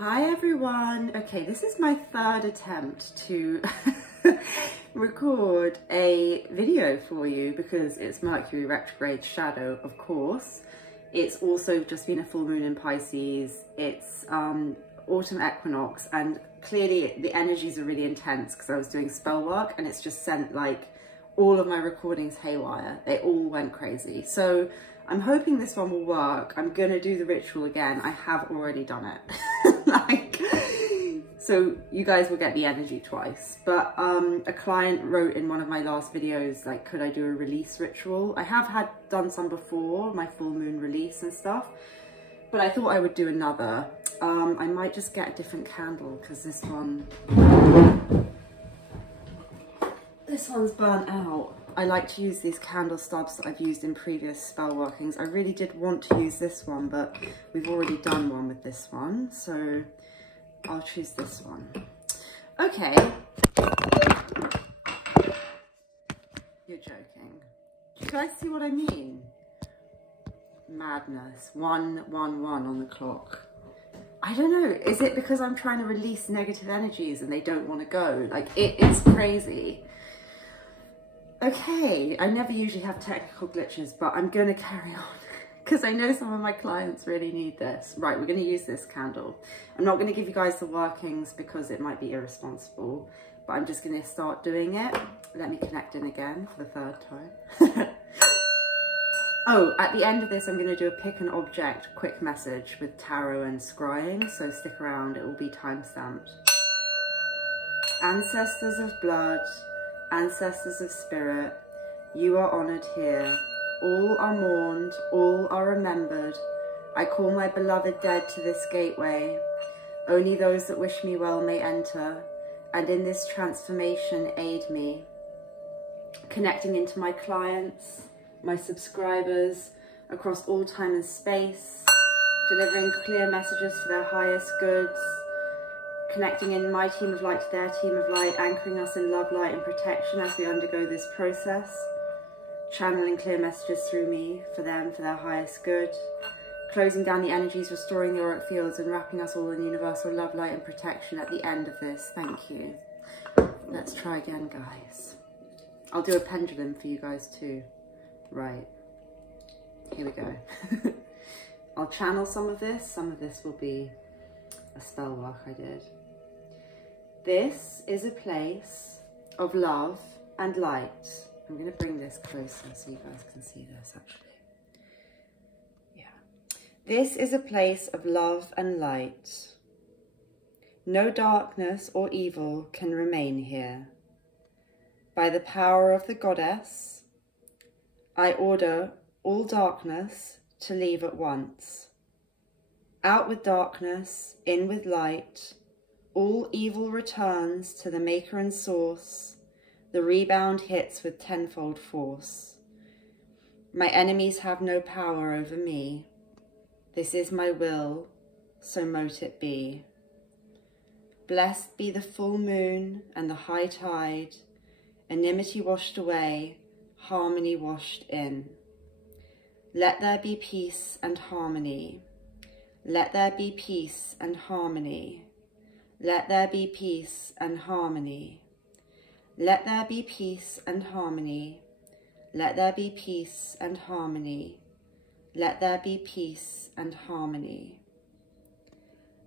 Hi everyone. Okay, this is my third attempt to record a video for you because it's Mercury retrograde shadow, of course. It's also just been a full moon in Pisces. It's autumn equinox, and clearly the energies are really intense because I was doing spell work and it's just sent like all of my recordings haywire. They all went crazy. So I'm hoping this one will work. I'm gonna do the ritual again. I have already done it. So you guys will get the energy twice. But a client wrote in one of my last videos, like, could I do a release ritual? I have done some before, my full moon release and stuff, but I thought I would do another. I might just get a different candle because this one's burnt out. I like to use these candle stubs that I've used in previous spell workings. I really did want to use this one, but we've already done one with this one, so I'll choose this one. Okay. You're joking. Do you guys see what I mean? Madness. 111 on the clock. I don't know. Is it because I'm trying to release negative energies and they don't want to go? Like, it's crazy. Okay, I never usually have technical glitches, but I'm going to carry on because I know some of my clients really need this. Right, we're going to use this candle. I'm not going to give you guys the workings because it might be irresponsible, but I'm just going to start doing it. Let me connect in again for the third time. Oh, at the end of this, I'm going to do a pick an object quick message with tarot and scrying, so stick around, it will be time-stamped. Ancestors of blood, ancestors of spirit, you are honoured here. All are mourned, all are remembered. I call my beloved dead to this gateway. Only those that wish me well may enter, and in this transformation aid me. Connecting into my clients, my subscribers, across all time and space, delivering clear messages for their highest goods, connecting in my team of light to their team of light, anchoring us in love, light and protection as we undergo this process, channeling clear messages through me for them, for their highest good, closing down the energies, restoring the auric fields and wrapping us all in universal love, light and protection at the end of this. Thank you. Let's try again, guys. I'll do a pendulum for you guys too. Right, here we go. I'll channel some of this will be a spell work I did. This is a place of love and light. I'm going to bring this closer so you guys can see this actually. Yeah. This is a place of love and light. No darkness or evil can remain here. By the power of the goddess, I order all darkness to leave at once. Out with darkness, in with light. All evil returns to the maker and source. The rebound hits with tenfold force. My enemies have no power over me. This is my will, so mote it be. Blessed be the full moon and the high tide, enmity washed away, harmony washed in. Let there be peace and harmony. Let there be peace and harmony. Let there be peace and harmony. Let there be peace and harmony. Let there be peace and harmony. Let there be peace and harmony.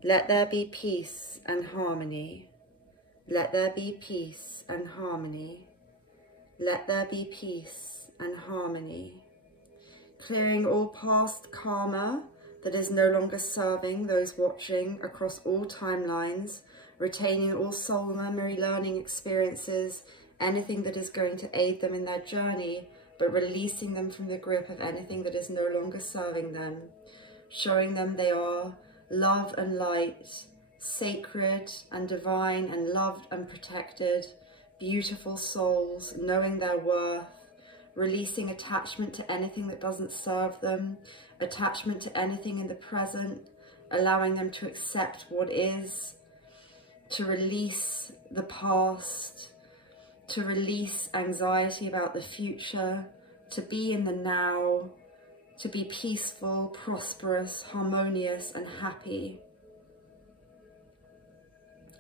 Let there be peace and harmony. Let there be peace and harmony. Let there be peace and harmony. Clearing all past karma that is no longer serving those watching across all timelines, retaining all soul memory, learning experiences, anything that is going to aid them in their journey, but releasing them from the grip of anything that is no longer serving them, showing them they are love and light, sacred and divine and loved and protected, beautiful souls, knowing their worth, releasing attachment to anything that doesn't serve them, attachment to anything in the present, allowing them to accept what is, to release the past, to release anxiety about the future, to be in the now, to be peaceful, prosperous, harmonious and happy.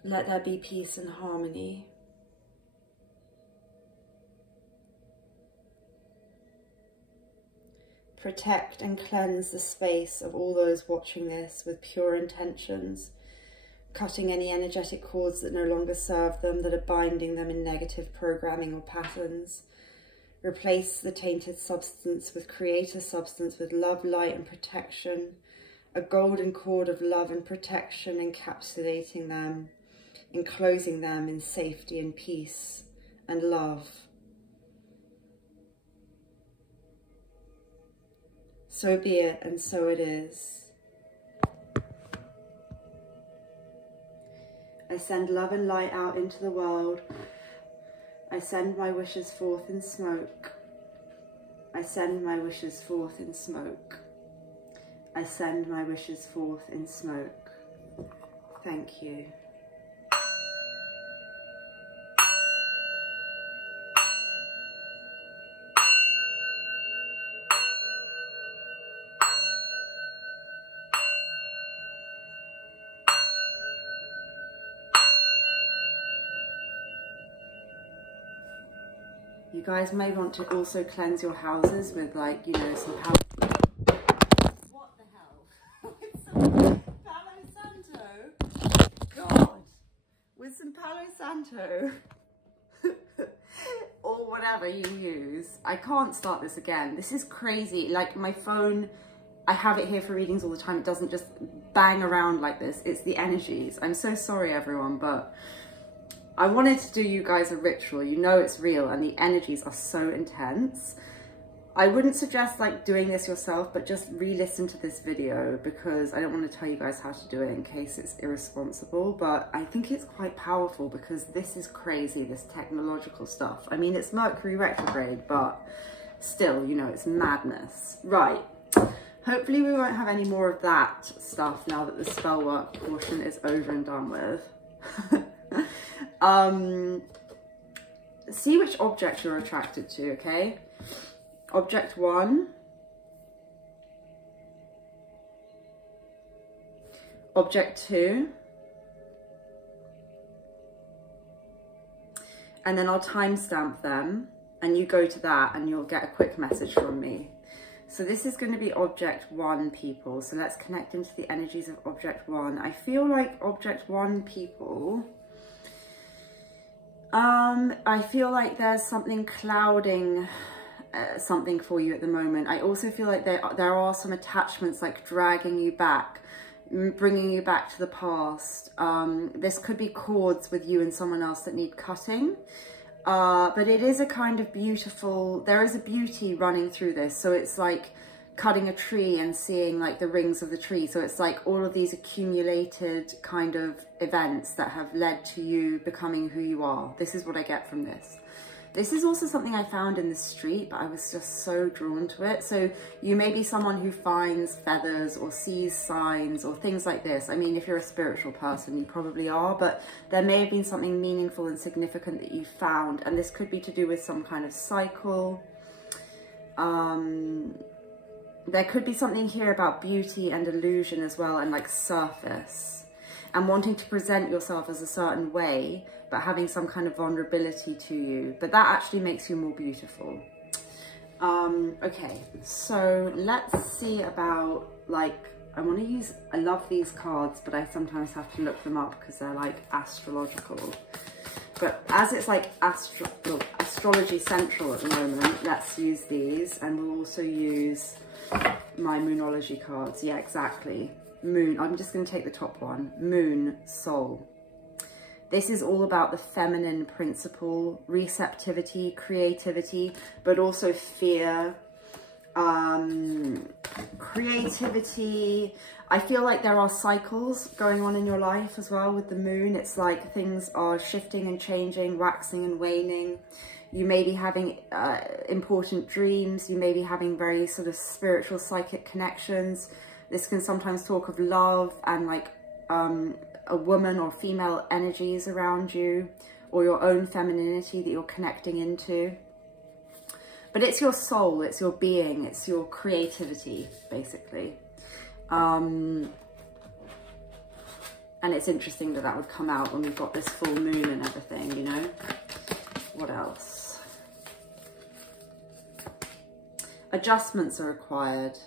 Let there be peace and harmony. Protect and cleanse the space of all those watching this with pure intentions, cutting any energetic cords that no longer serve them, that are binding them in negative programming or patterns. Replace the tainted substance with creator substance, with love, light and protection, a golden cord of love and protection encapsulating them, enclosing them in safety and peace and love. So be it, and so it is. I send love and light out into the world. I send my wishes forth in smoke. I send my wishes forth in smoke. I send my wishes forth in smoke. Thank you. You guys may want to also cleanse your houses with, like, you know, some Palo... What the hell? With some Palo Santo? God! With some Palo Santo. Or whatever you use. I can't start this again. This is crazy. Like, my phone, I have it here for readings all the time. It doesn't just bang around like this. It's the energies. I'm so sorry, everyone, but... I wanted to do you guys a ritual. You know it's real and the energies are so intense. I wouldn't suggest like doing this yourself, but just re-listen to this video because I don't want to tell you guys how to do it in case it's irresponsible, but I think it's quite powerful because this is crazy, this technological stuff. I mean, it's Mercury retrograde, but still, you know, it's madness. Right. Hopefully we won't have any more of that stuff now that the spell work portion is over and done with. See which object you're attracted to, okay? Object 1, object 2, and then I'll timestamp them and you go to that and you'll get a quick message from me. So this is going to be object 1, people. So let's connect into the energies of object 1. I feel like object 1, people, I feel like there's something clouding something for you at the moment. I also feel like there are some attachments like dragging you back, bringing you back to the past. This could be cords with you and someone else that need cutting. But it is a kind of beautiful, there is a beauty running through this. So it's like cutting a tree and seeing like the rings of the tree. So it's like all of these accumulated kind of events that have led to you becoming who you are. This is what I get from this. This is also something I found in the street, but I was just so drawn to it. So you may be someone who finds feathers or sees signs or things like this. I mean, if you're a spiritual person, you probably are, but there may have been something meaningful and significant that you found. And this could be to do with some kind of cycle. There could be something here about beauty and illusion as well, and like surface, and wanting to present yourself as a certain way, but having some kind of vulnerability to you. But that actually makes you more beautiful. Okay, so let's see about, like, I want to use, I love these cards, but I sometimes have to look them up because they're like astrological. But as it's like astrology central at the moment, let's use these, and we'll also use my moonology cards. Yeah, exactly. Moon. I'm just going to take the top one. Moon, soul. This is all about the feminine principle, receptivity, creativity, but also fear, creativity. I feel like there are cycles going on in your life as well with the moon. It's like things are shifting and changing, waxing and waning. You may be having important dreams. You may be having very sort of spiritual, psychic connections. This can sometimes talk of love and like a woman or female energies around you, or your own femininity that you're connecting into. But it's your soul, it's your being, it's your creativity, basically. And it's interesting that that would come out when we've got this full moon and everything, you know. What else? Adjustments are required.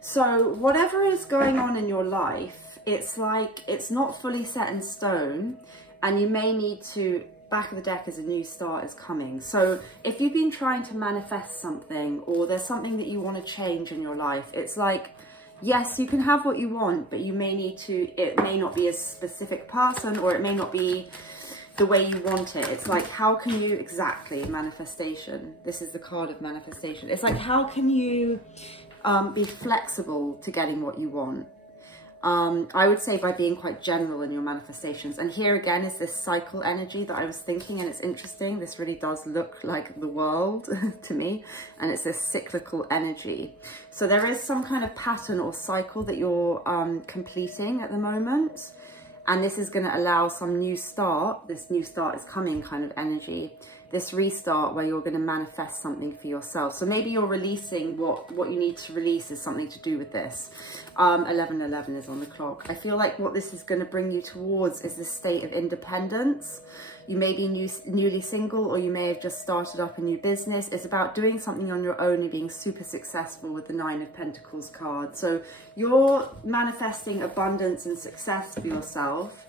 So whatever is going on in your life, it's like it's not fully set in stone, and you may need to, back of the deck is a new start is coming. So if you've been trying to manifest something, or there's something that you want to change in your life, it's like, yes, you can have what you want, but you may need to, it may not be a specific person, or it may not be the way you want it. It's like, how can you exactly, manifestation, this is the card of manifestation. It's like, how can you be flexible to getting what you want? I would say by being quite general in your manifestations. And here again is this cycle energy that I was thinking, and it's interesting. This really does look like the world to me, and it's this cyclical energy. So there is some kind of pattern or cycle that you're completing at the moment, and this is going to allow some new start. This new start is coming kind of energy. This restart where you're going to manifest something for yourself. So maybe you're releasing what you need to release is something to do with this. 11:11 is on the clock. I feel like what this is going to bring you towards is this state of independence. You may be newly single, or you may have just started up a new business. It's about doing something on your own and being super successful with the 9 of Pentacles card. So you're manifesting abundance and success for yourself.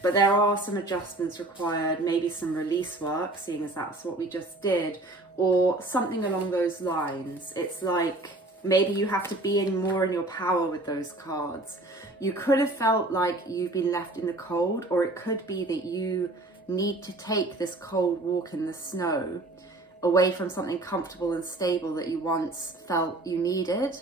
But there are some adjustments required, maybe some release work, seeing as that's what we just did, or something along those lines. It's like maybe you have to be more in your power with those cards. You could have felt like you've been left in the cold, or it could be that you need to take this cold walk in the snow away from something comfortable and stable that you once felt you needed,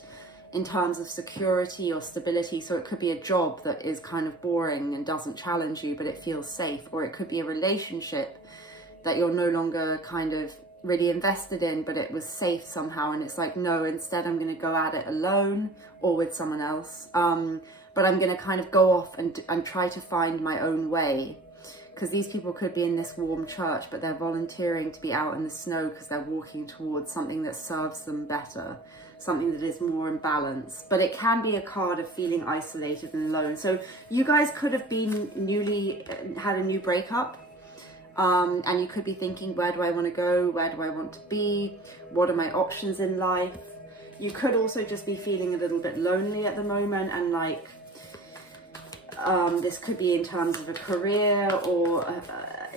in terms of security or stability. So it could be a job that is kind of boring and doesn't challenge you, but it feels safe. Or it could be a relationship that you're no longer kind of really invested in, but it was safe somehow. And it's like, no, instead I'm going to go at it alone or with someone else. But I'm going to kind of go off and try to find my own way. Because these people could be in this warm church, but they're volunteering to be out in the snow because they're walking towards something that serves them better, something that is more in balance. But it can be a card of feeling isolated and alone. So you guys could have been had a new breakup, and you could be thinking, where do I want to go? Where do I want to be? What are my options in life? You could also just be feeling a little bit lonely at the moment, and like, this could be in terms of a career, or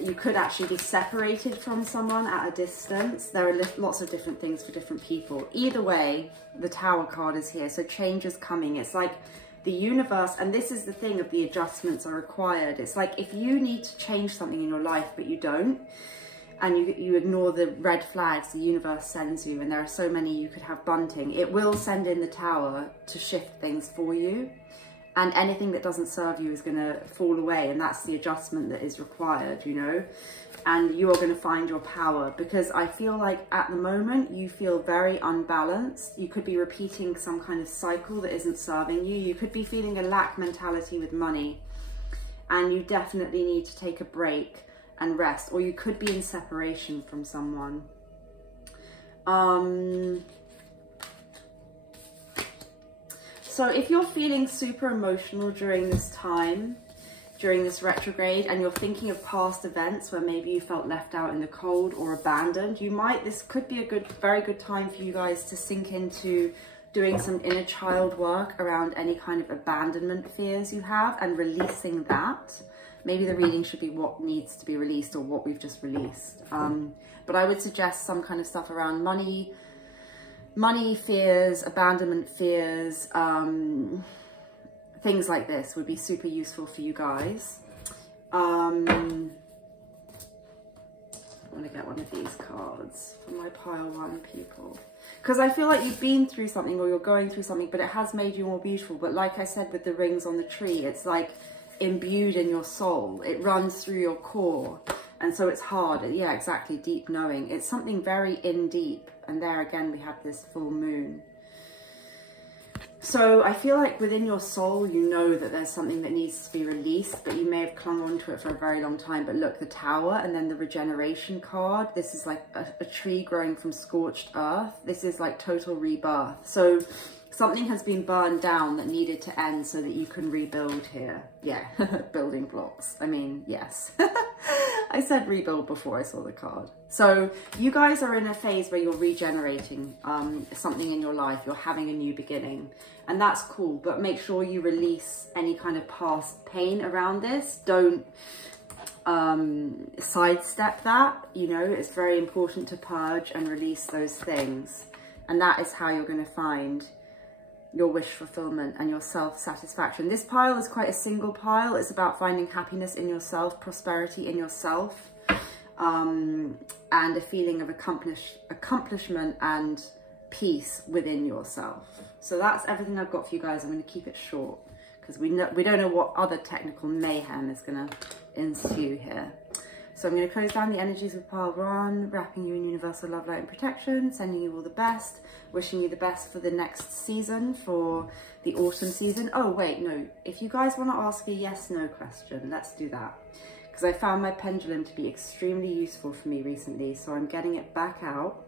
you could actually be separated from someone at a distance. There are lots of different things for different people. Either way, the Tower card is here, so change is coming. It's like the universe, and this is the thing of the adjustments are required. It's like if you need to change something in your life, but you don't, and you ignore the red flags the universe sends you, and there are so many, you could have bunting. It will send in the Tower to shift things for you. And anything that doesn't serve you is going to fall away, and that's the adjustment that is required, you know. And you are going to find your power, because I feel like at the moment you feel very unbalanced. You could be repeating some kind of cycle that isn't serving you. You could be feeling a lack mentality with money, and you definitely need to take a break and rest. Or you could be in separation from someone. So if you're feeling super emotional during this time, during this retrograde, and you're thinking of past events where maybe you felt left out in the cold or abandoned, this could be a very good time for you guys to sink into doing some inner child work around any kind of abandonment fears you have, and releasing that. Maybe the reading should be what needs to be released, or what we've just released. But I would suggest some kind of stuff around money fears, abandonment fears, things like this would be super useful for you guys. I want to get one of these cards for my pile 1 people, because I feel like you've been through something, or you're going through something, but it has made you more beautiful. But like I said with the rings on the tree, it's like imbued in your soul. It runs through your core. And so it's hard. Yeah, exactly. Deep knowing. It's something very in deep. And there again, we have this full moon. So I feel like within your soul, you know that there's something that needs to be released, but you may have clung on to it for a very long time. But look, the Tower, and then the regeneration card. This is like a tree growing from scorched earth. This is like total rebirth. So Something has been burned down that needed to end so that you can rebuild here. Yeah, building blocks. I mean, yes. I said rebuild before I saw the card. So you guys are in a phase where you're regenerating something in your life. You're having a new beginning, and that's cool. But make sure you release any kind of past pain around this. Don't sidestep that. You know, it's very important to purge and release those things. And that is how you're going to find your wish fulfillment and your self-satisfaction. This pile is quite a single pile. It's about finding happiness in yourself, prosperity in yourself, and a feeling of accomplishment and peace within yourself. So that's everything I've got for you guys. I'm going to keep it short because we don't know what other technical mayhem is going to ensue here. So I'm going to close down the energies with pile 1, wrapping you in universal love, light and protection, sending you all the best, wishing you the best for the next season, for the autumn season. Oh, wait, no. If you guys want to ask a yes/no question, let's do that. Because I found my pendulum to be extremely useful for me recently. So I'm getting it back out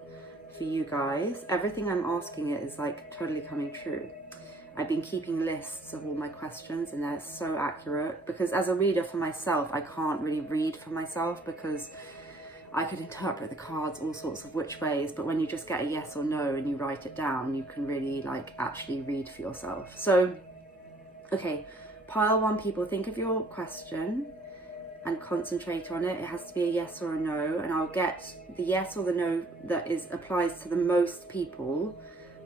for you guys. Everything I'm asking it is like totally coming true. I've been keeping lists of all my questions and they're so accurate, because as a reader for myself, I can't really read for myself because I could interpret the cards all sorts of which ways, but when you just get a yes or no and you write it down, you can really like actually read for yourself. So, okay, pile 1 people, think of your question and concentrate on it. It has to be a yes or a no, and I'll get the yes or the no that applies to the most people.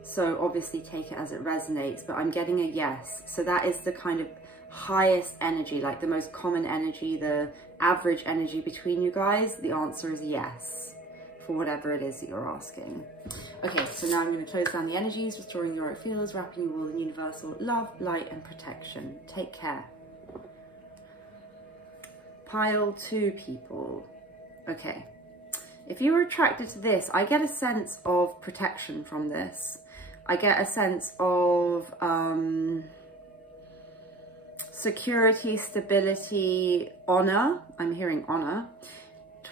So obviously take it as it resonates, but I'm getting a yes. So that is the kind of highest energy, like the most common energy, the average energy between you guys. The answer is yes for whatever it is that you're asking. Okay, so now I'm going to close down the energies, restoring your auric fields, wrapping you all in universal love, light and protection. Take care. Pile 2 people. Okay. If you were attracted to this, I get a sense of protection from this. I get a sense of security, stability, honor. I'm hearing honor.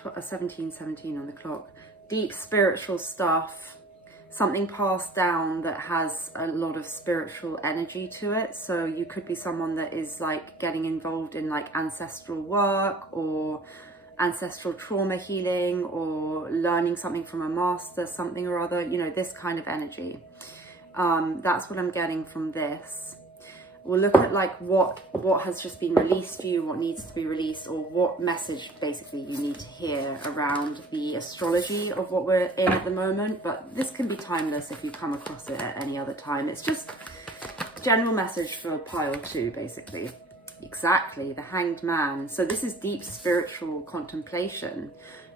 17:17 on the clock. Deep spiritual stuff. Something passed down that has a lot of spiritual energy to it. So you could be someone that is like getting involved in like ancestral work or ancestral trauma healing or learning something from a master, something or other, you know, this kind of energy. That's what I'm getting from this. We'll look at like what has just been released to you, what needs to be released, or what message basically you need to hear around the astrology of what we're in at the moment. But this can be timeless if you come across it at any other time. It's just general message for pile 2 basically. Exactly, the Hanged Man. So this is deep spiritual contemplation,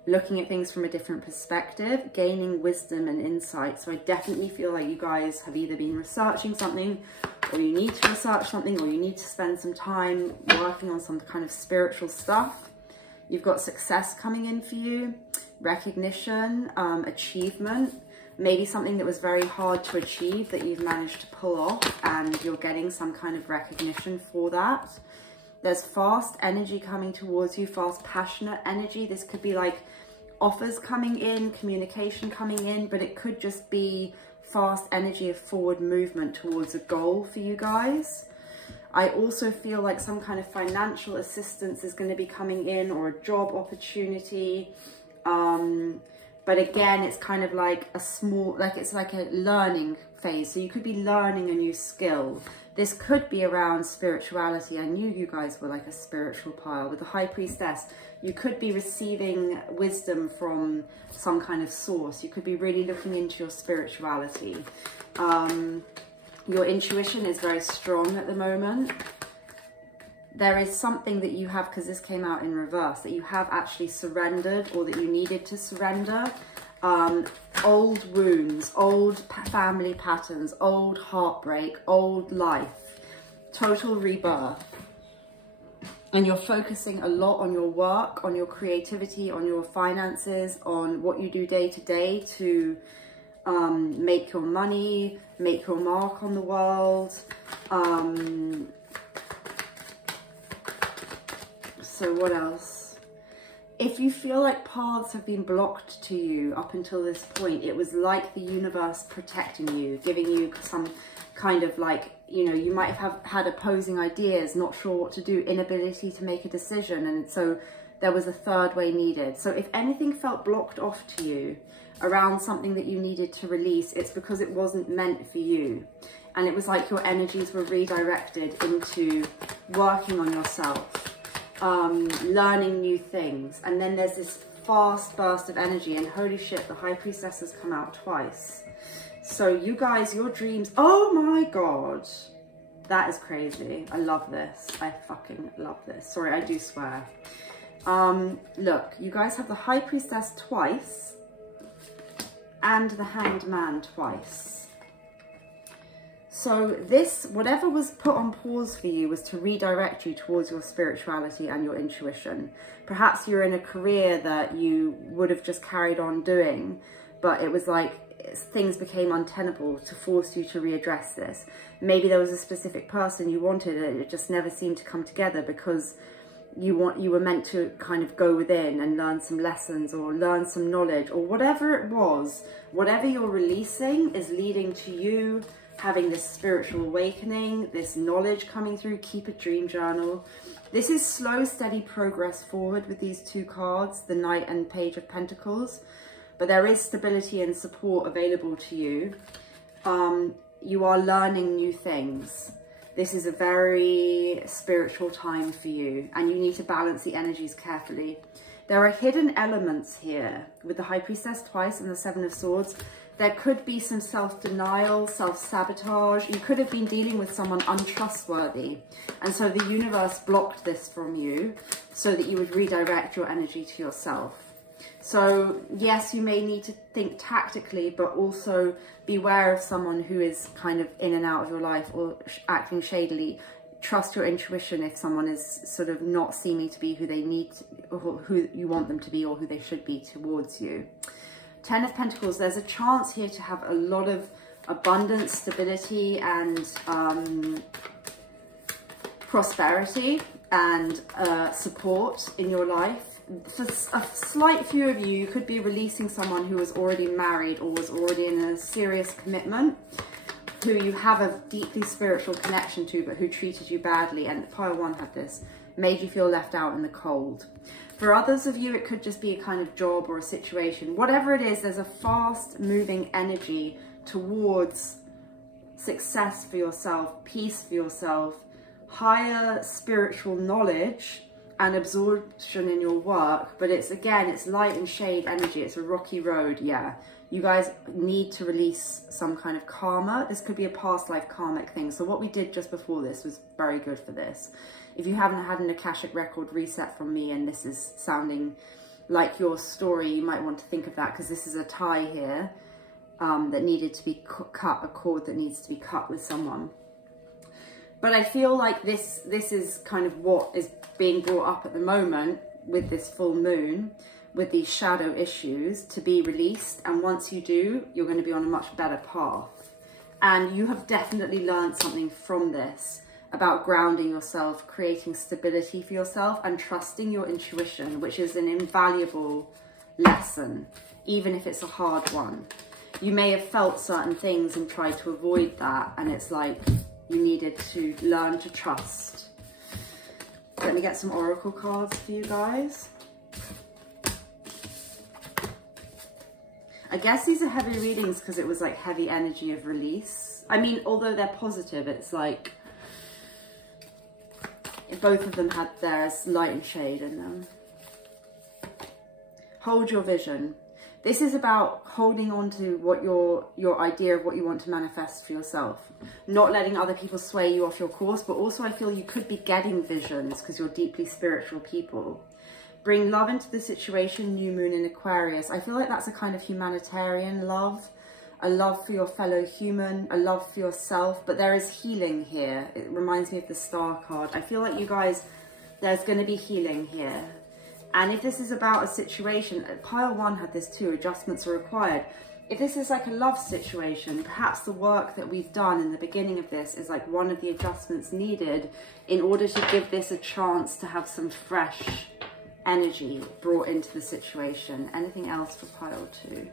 looking at things from a different perspective, gaining wisdom and insight. So I definitely feel like you guys have either been researching something, or you need to research something, or you need to spend some time working on some kind of spiritual stuff. You've got success coming in for you, recognition, achievement, maybe something that was very hard to achieve that you've managed to pull off and you're getting some kind of recognition for that. There's fast energy coming towards you, fast, passionate energy. This could be like offers coming in, communication coming in, but it could just be fast energy of forward movement towards a goal for you guys. I also feel like some kind of financial assistance is going to be coming in, or a job opportunity. But again, it's kind of like a small, like it's like a learning phase. So you could be learning a new skill. This could be around spirituality. I knew you guys were like a spiritual pile. With the High Priestess, you could be receiving wisdom from some kind of source. You could be really looking into your spirituality. Your intuition is very strong at the moment. There is something that you have, because this came out in reverse, that you have actually surrendered, or that you needed to surrender. Old wounds, old family patterns, old heartbreak, old life, total rebirth. And you're focusing a lot on your work, on your creativity, on your finances, on what you do day to day to make your money, make your mark on the world. So what else? If you feel like paths have been blocked to you up until this point, it was like the universe protecting you, giving you some kind of like, you know, you might have had opposing ideas, not sure what to do, inability to make a decision. And so there was a third way needed. So if anything felt blocked off to you around something that you needed to release, it's because it wasn't meant for you. And it was like your energies were redirected into working on yourself, learning new things. And then there's this fast burst of energy, and holy shit, the High Priestess has come out twice. So you guys, your dreams, oh my God, that is crazy. I love this. I fucking love this. Sorry, I do swear. Look, you guys have the High Priestess twice and the Hanged Man twice. So this, whatever was put on pause for you, was to redirect you towards your spirituality and your intuition. Perhaps you're in a career that you would have just carried on doing, but it was like things became untenable to force you to readdress this. Maybe there was a specific person you wanted and it just never seemed to come together because you were meant to kind of go within and learn some lessons or learn some knowledge or whatever it was. Whatever you're releasing is leading to you having this spiritual awakening, this knowledge coming through. Keep a dream journal. This is slow, steady progress forward with these two cards, the Knight and Page of Pentacles. But there is stability and support available to you. You are learning new things. This is a very spiritual time for you, and you need to balance the energies carefully. There are hidden elements here with the High Priestess twice and the Seven of Swords. There could be some self-denial, self-sabotage. You could have been dealing with someone untrustworthy. And so the universe blocked this from you so that you would redirect your energy to yourself. So yes, you may need to think tactically, but also beware of someone who is kind of in and out of your life or acting shadily. Trust your intuition if someone is sort of not seeming to be who they need, or who you want them to be, or who they should be towards you. Ten of Pentacles, there's a chance here to have a lot of abundance, stability, and prosperity and support in your life. For a slight few of you, you could be releasing someone who was already married or was already in a serious commitment, who you have a deeply spiritual connection to, but who treated you badly. And Pile 1 had this, made you feel left out in the cold. For others of you, it could just be a kind of job or a situation. Whatever it is, there's a fast moving energy towards success for yourself, peace for yourself, higher spiritual knowledge and absorption in your work. But it's, again, it's light and shade energy. It's a rocky road. Yeah, you guys need to release some kind of karma. This could be a past life karmic thing. So what we did just before this was very good for this. If you haven't had an Akashic record reset from me and this is sounding like your story, you might want to think of that, because this is a tie here that needed to be cut, a cord that needs to be cut with someone. But I feel like this is kind of what is being brought up at the moment with this full moon, with these shadow issues to be released. And once you do, you're going to be on a much better path. And you have definitely learned something from this about grounding yourself, creating stability for yourself, and trusting your intuition, which is an invaluable lesson, even if it's a hard one. You may have felt certain things and tried to avoid that, and it's like you needed to learn to trust. Let me get some oracle cards for you guys. I guess these are heavy readings because it was like heavy energy of release. I mean, although they're positive, it's like both of them had theirs light and shade in them. Hold your vision. This is about holding on to what your idea of what you want to manifest for yourself. Not letting other people sway you off your course, but also I feel you could be getting visions because you're deeply spiritual people. Bring love into the situation, new moon in Aquarius. I feel like that's a kind of humanitarian love, a love for your fellow human, a love for yourself, but there is healing here. It reminds me of the Star card. I feel like you guys, there's going to be healing here. And if this is about a situation, Pile 1 had this too, adjustments are required. If this is like a love situation, perhaps the work that we've done in the beginning of this is like one of the adjustments needed in order to give this a chance to have some fresh energy brought into the situation. Anything else for Pile 2?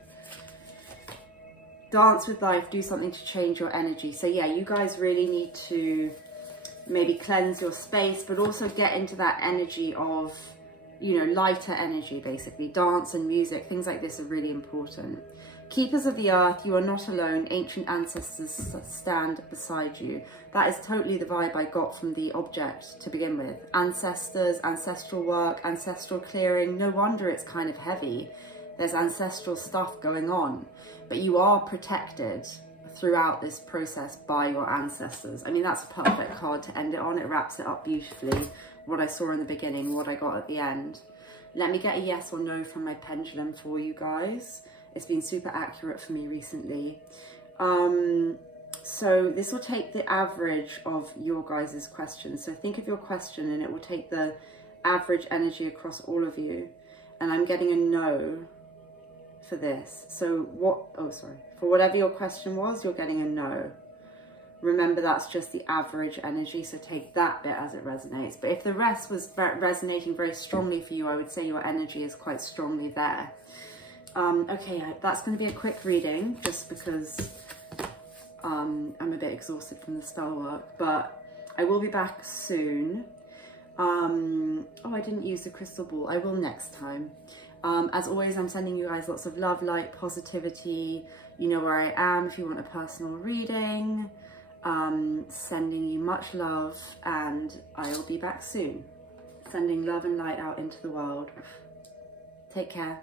dance with life, do something to change your energy. So yeah, you guys really need to maybe cleanse your space, but also get into that energy of, you know, lighter energy, basically. Dance and music, things like this are really important. Keepers of the earth, you are not alone. Ancient ancestors stand beside you. That is totally the vibe I got from the object to begin with. Ancestors, ancestral work, ancestral clearing. No wonder it's kind of heavy. There's ancestral stuff going on, but you are protected throughout this process by your ancestors. I mean, that's a perfect card to end it on. It wraps it up beautifully. What I saw in the beginning, what I got at the end. Let me get a yes or no from my pendulum for you guys. It's been super accurate for me recently. So this will take the average of your guys' questions. So think of your question and it will take the average energy across all of you. And I'm getting a no for this. So what, oh sorry, for whatever your question was, you're getting a no. Remember, that's just the average energy, so take that bit as it resonates. But if the rest was resonating very strongly for you, I would say your energy is quite strongly there. Okay, that's going to be a quick reading, just because I'm a bit exhausted from the spell work, but I will be back soon. Oh, I didn't use the crystal ball. I will next time. As always, I'm sending you guys lots of love, light, positivity. You know where I am if you want a personal reading. Sending you much love, and I'll be back soon. Sending love and light out into the world. Take care.